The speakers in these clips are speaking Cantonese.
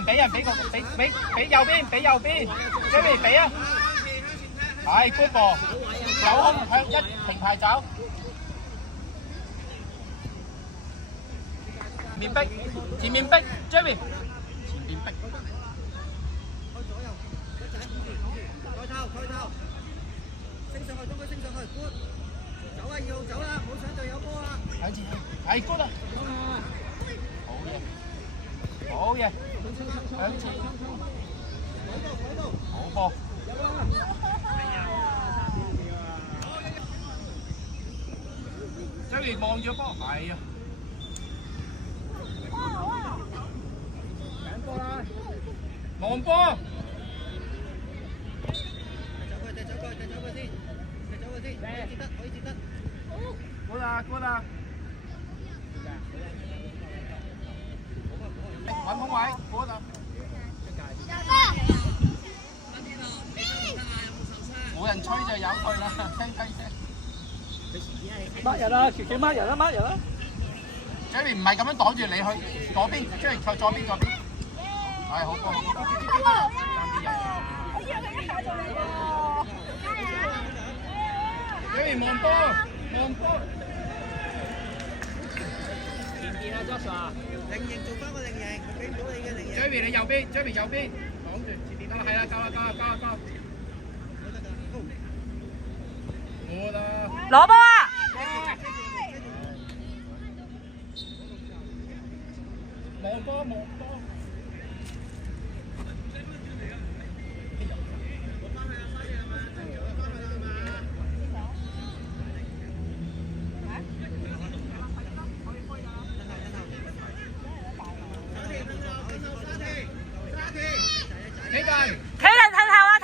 俾右邊，Jerry 俾啊，係 good ball， 走空向一平排走，面逼，前面逼 ，Jerry， 前面逼。升上去，中區升上去 ，good， 走啊要走啦，唔好搶隊友波啊！係 good 啊！好嘢，向前，好波。Jerry 望住個波，係啊。望波。good 啊！揾空位 good 啊！冇人吹就有佢啦，吹聲。乜人啊？條乜人啊？乜人啊 ？Jerry 唔係咁樣擋住你去左邊 ，Jerry 再左邊。係好波。Jerry 望波。前邊啊 ，Joshua。菱形做翻個菱形，俾唔到你嘅菱形。Jerry 你右邊擋住前邊得啦，係啦，夠啦。我啦。攞波啊！望波。企人褪後啊！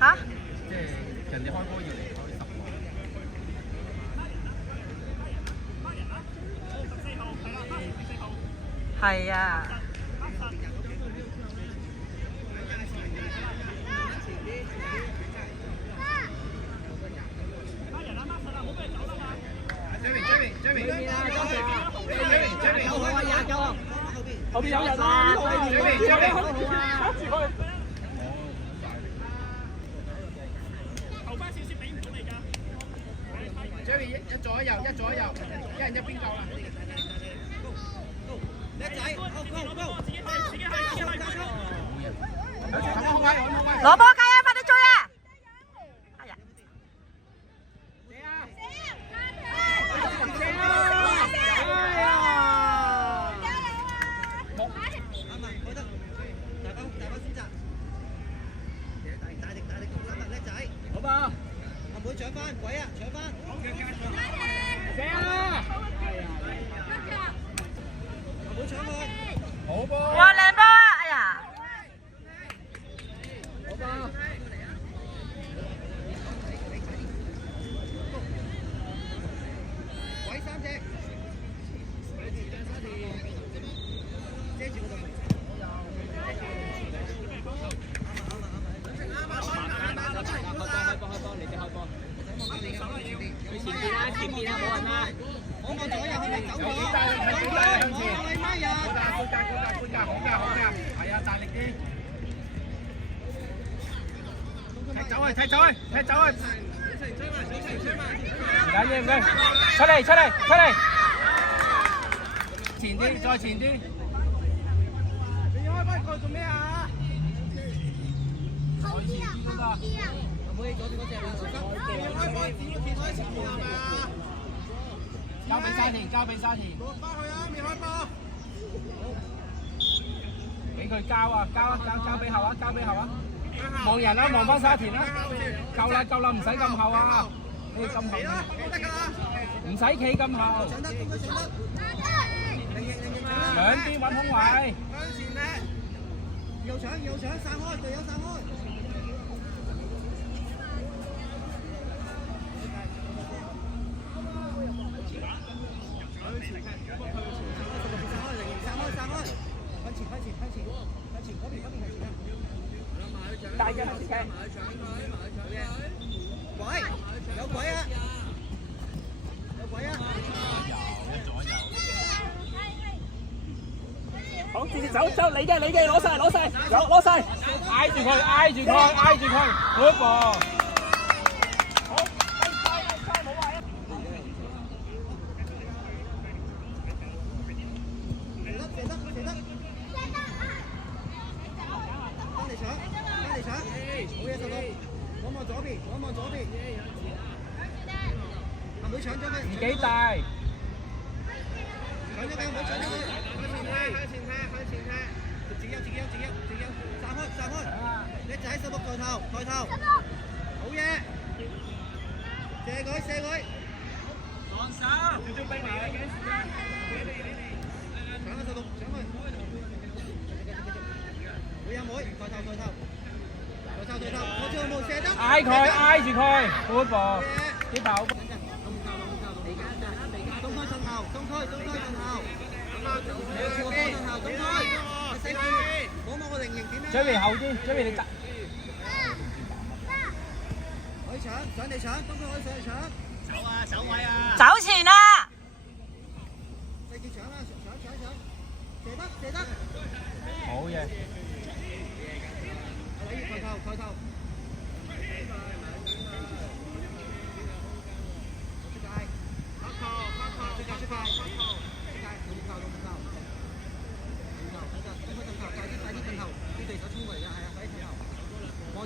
嚇？即係人哋開波要嚟開10碼。係啊。後邊有人啊！後翻少少俾唔到你㗎。Jerry 一左一右，一人一邊夠啦。叻仔，高，自己去。攞波雞啊！快啲追啊！哎呀！好吧，阿妹搶翻，鬼啊，搶翻！射啊！阿妹搶佢，好波！哇，靚波啊！哎呀！好吧。鬼3隻，遮住嗰度。前邊啊，冇人啦！我望左右係咪走咗？大力向前，我係咪呀？好㗎，係啊，大力啲，踢走去，唔緊要，出嚟，前啲，再前啲，你開翻佢做咩啊？再前啲嗰個，阿妹左邊嗰隻啦，開波，前開前面係咪啊？交俾沙田，落翻去啊！未開波，俾佢交俾後啊！望人啦，望翻沙田啦，夠啦，唔使咁後啊！你咁後，唔使企咁後，搶得，兩邊揾空位，向前咧，右搶，散開，隊友散開。大嘅，鬼，有鬼啊！走走，你嘅，攞晒，攞晒，挨住佢，挨住佢，good ball。自己帶。你仔16抬頭，好嘢，射佢，放手，少少俾你啊，幾時間？搶啊16，搶佢，會有妹，抬頭，我最後冇射得，挨佢，挨住佢，good ball，啲頭。東區，我零點啦。追尾後啲，追尾你執。可以搶，上嚟搶，東區可以上嚟搶。走位啊！走前啊！繼續搶啦，搶，射得。好嘢。抬頭。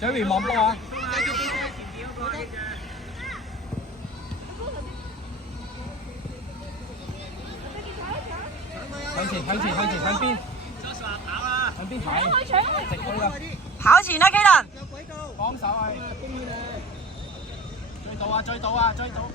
嘴面望波啊！向前，向邊？向邊睇？直去啦！跑前啦，K倫。幫手啊！追到！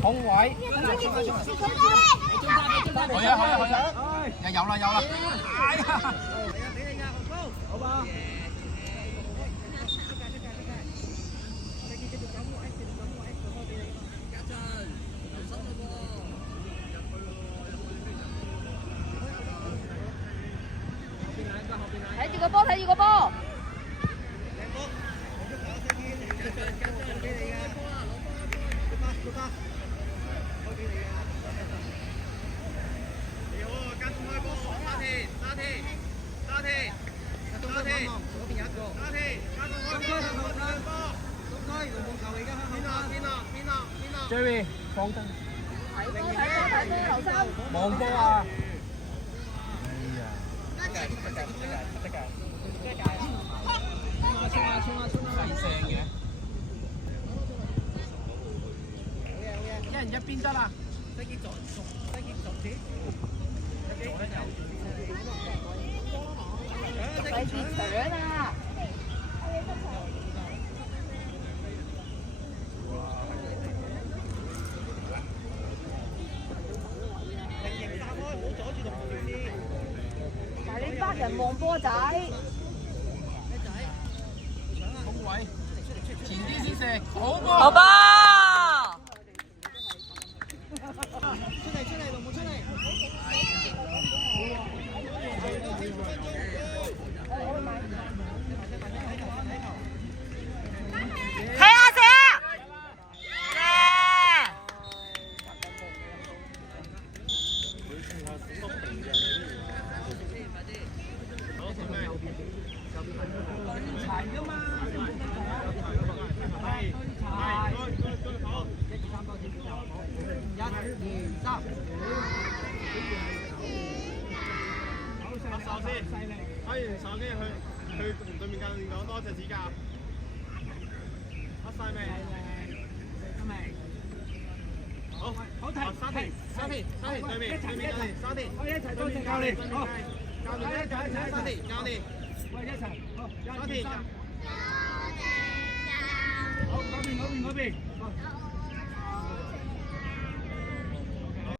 空位，好啊！有啦！哎呀！好吧。睇住個波。Jerry 放燈。睇波劉生。望波啊！細聲嘅。一人一邊得啦。快啲搶啊！嗱，你班人望波仔。空位，前啲先射，好波。好波！出嚟，龍門出嚟。睇下射。開完手機去同對面教練講多謝指教。黑晒未？好停！沙田對面教練，沙田。我一齊對面教練。好，教練一齊沙田教練。喂，一齊，好，1、2、3。好，嗰邊。好。